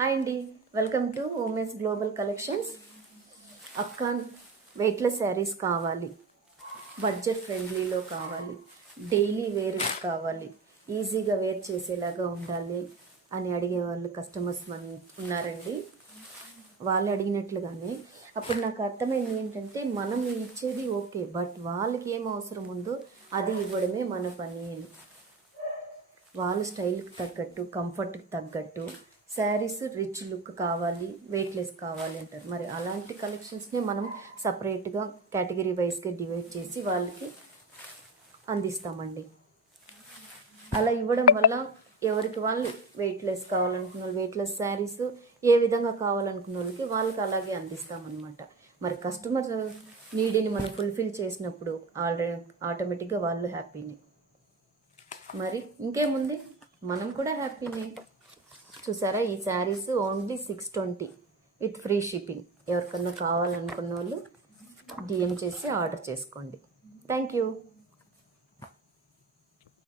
Hi అండి, welcome to women's global collections. Afghan weightless saris కావాలి, budget ఫ్రెండ్లీలో కావాలి, డైలీ వేర్ కావాలి, ఈజీగా వేర్ చేసేలాగా ఉండాలి అని అడిగే వాళ్ళు కస్టమర్స్ ఉన్నారండి. వాళ్ళు అడిగినట్లుగానే అప్పుడు నాకు అర్థమైంది ఏంటంటే, మనం ఇచ్చేది ఓకే, బట్ వాళ్ళకి ఏం అవసరం ఉందో అది ఇవ్వడమే మన పని. వాళ్ళ స్టైల్కి తగ్గట్టు, కంఫర్ట్కి తగ్గట్టు శారీస్ రిచ్ లుక్ కావాలి, వెయిట్లెస్ కావాలి అంటారు. మరి అలాంటి కలెక్షన్స్ని మనం సపరేట్గా కేటగిరీ వైజ్గా డివైడ్ చేసి వాళ్ళకి అందిస్తామండి. అలా ఇవ్వడం వల్ల ఎవరికి వాళ్ళు వెయిట్లెస్ కావాలనుకున్న వాళ్ళు వెయిట్లెస్ శారీస్, ఏ విధంగా కావాలనుకున్న వాళ్ళకి అలాగే అందిస్తామన్నమాట. మరి కస్టమర్ నీడ్ని మనం ఫుల్ఫిల్ చేసినప్పుడు ఆటోమేటిక్గా వాళ్ళు హ్యాపీని. మరి ఇంకేముంది, మనం కూడా హ్యాపీనే. చూసారా, ఈ saris only 620 with free shipping. ఎవరికన్నా కావాలనుకున్న వాళ్ళు డిఎం చేసి ఆర్డర్ చేసుకోండి. Thank you.